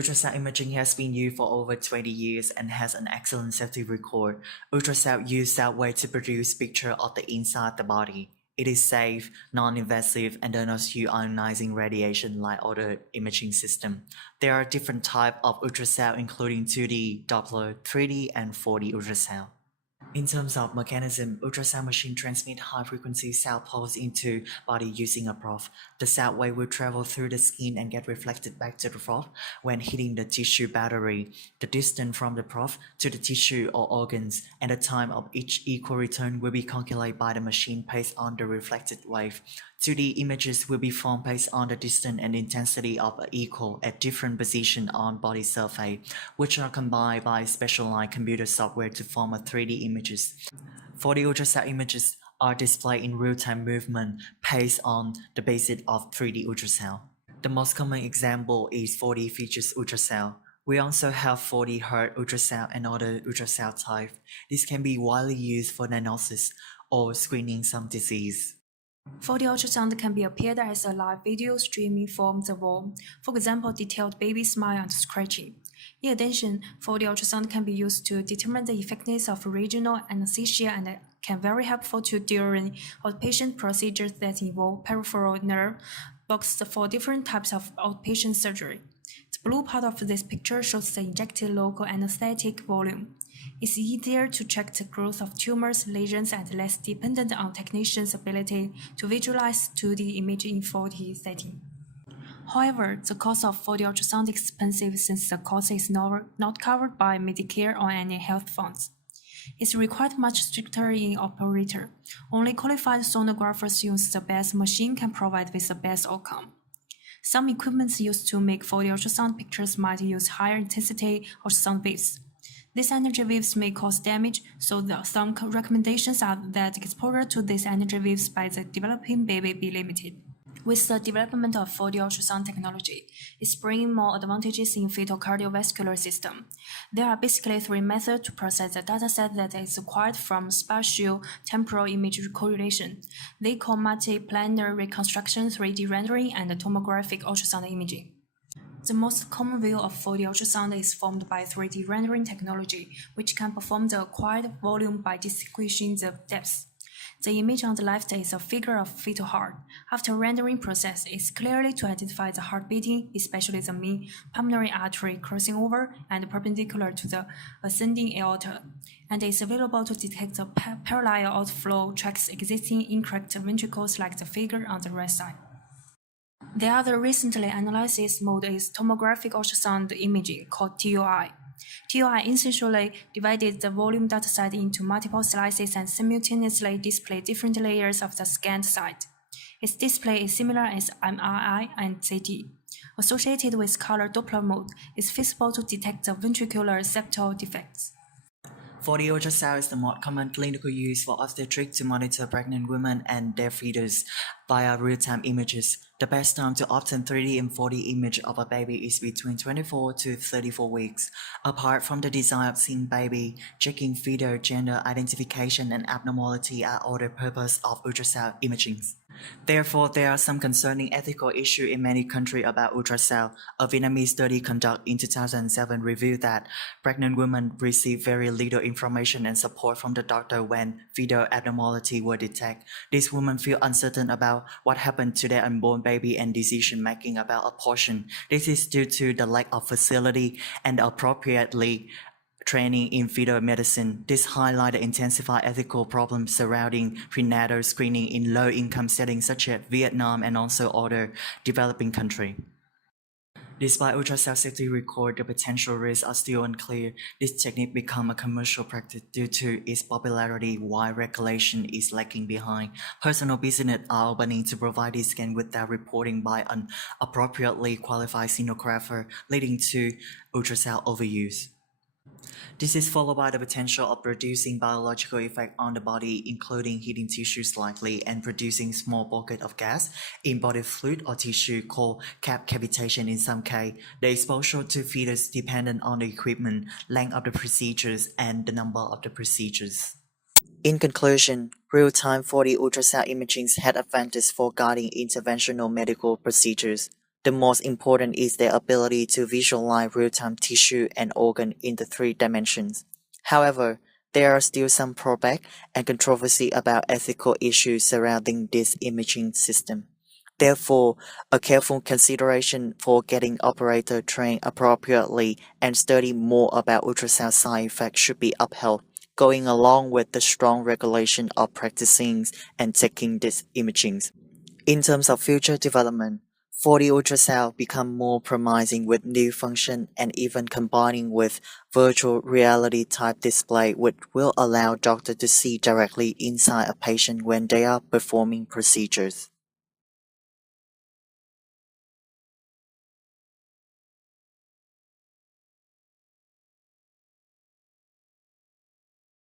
Ultrasound imaging has been used for over 20 years and has an excellent safety record. Ultrasound uses sound wave to produce picture of the inside the body. It is safe, non-invasive, and does not use ionizing radiation like other imaging systems. There are different types of ultrasound including 2D, Doppler, 3D, and 4D ultrasound. In terms of mechanism, ultrasound machine transmit high-frequency sound pulse into body using a probe. The sound wave will travel through the skin and get reflected back to the probe when hitting the tissue battery. The distance from the probe to the tissue or organs and the time of each equal return will be calculated by the machine based on the reflected wave. 2D images will be formed based on the distance and intensity of an equal at different positions on body surface, which are combined by specialized computer software to form a 3D images. 4D ultrasound images are displayed in real-time movement based on the basis of 3D ultrasound. The most common example is 4D features ultrasound. We also have 4D heart ultrasound and other ultrasound types. This can be widely used for diagnosis or screening some disease. 4D ultrasound can be appeared as a live video streaming from the wall, for example, detailed baby smile and scratching. In addition, 4D ultrasound can be used to determine the effectiveness of regional anesthesia and can very helpful during outpatient procedures that involve peripheral nerve blocks for different types of outpatient surgery. The blue part of this picture shows the injected local anesthetic volume. It's easier to check the growth of tumors, lesions, and less dependent on technicians' ability to visualize 2D image in 4D setting. However, the cost of 4D ultrasound is expensive since the cost is not covered by Medicare or any health funds. It's required much stricter in operator. Only qualified sonographers use the best machine can provide with the best outcome. Some equipment used to make 4D ultrasound pictures might use higher intensity ultrasound waves. These energy waves may cause damage, so some recommendations are that exposure to these energy waves by the developing baby be limited. With the development of 4D ultrasound technology, it's bringing more advantages in fetal cardiovascular system. There are basically three methods to process the dataset that is acquired from spatial temporal image correlation. They call multiplanar reconstruction, 3D rendering, and tomographic ultrasound imaging. The most common view of 4D ultrasound is formed by 3D rendering technology, which can perform the acquired volume by distinguishing the depth. The image on the left is a figure of fetal heart. After rendering process, it's clearly to identify the heart beating, especially the main pulmonary artery crossing over and perpendicular to the ascending aorta, and is available to detect the parallel outflow tracts existing incorrect ventricles like the figure on the right side. The other recently analysis mode is tomographic ultrasound imaging, called TOI. TOI essentially divided the volume dataset into multiple slices and simultaneously display different layers of the scanned site. Its display is similar as MRI and CT. Associated with color Doppler mode, it's feasible to detect the ventricular septal defects. 4D ultrasound is the most common clinical use for obstetrics to monitor pregnant women and their fetus via real-time images. The best time to obtain 3D and 4D image of a baby is between 24 to 34 weeks. Apart from the design of seeing baby, checking fetal gender identification and abnormality are other purposes of ultrasound imaging. Therefore, there are some concerning ethical issues in many countries about ultrasound. A Vietnamese study conducted in 2007 revealed that pregnant women receive very little information and support from the doctor when fetal abnormality were detected. These women feel uncertain about what happened to their unborn baby and decision-making about abortion. This is due to the lack of facility and appropriately training in fetal medicine. This highlights the intensified ethical problems surrounding prenatal screening in low-income settings such as Vietnam and also other developing countries. Despite ultrasound safety record, the potential risks are still unclear. This technique became a commercial practice due to its popularity while regulation is lagging behind. Personal businesses are opening to provide this scan without reporting by an appropriately qualified sonographer, leading to ultrasound overuse. This is followed by the potential of producing biological effect on the body, including heating tissue slightly and producing small pocket of gas in body fluid or tissue called cavitation in some case. The exposure to fetus dependent on the equipment, length of the procedures, and the number of the procedures. In conclusion, real-time 4D ultrasound imaging had advantages for guiding interventional medical procedures. The most important is their ability to visualize real-time tissue and organ in the 3 dimensions. However, there are still some drawback and controversy about ethical issues surrounding this imaging system. Therefore, a careful consideration for getting operator trained appropriately and study more about ultrasound side effects should be upheld, going along with the strong regulation of practicing and taking these imagings. In terms of future development, 4D ultrasound become more promising with new function and even combining with virtual reality type display which will allow doctor to see directly inside a patient when they are performing procedures.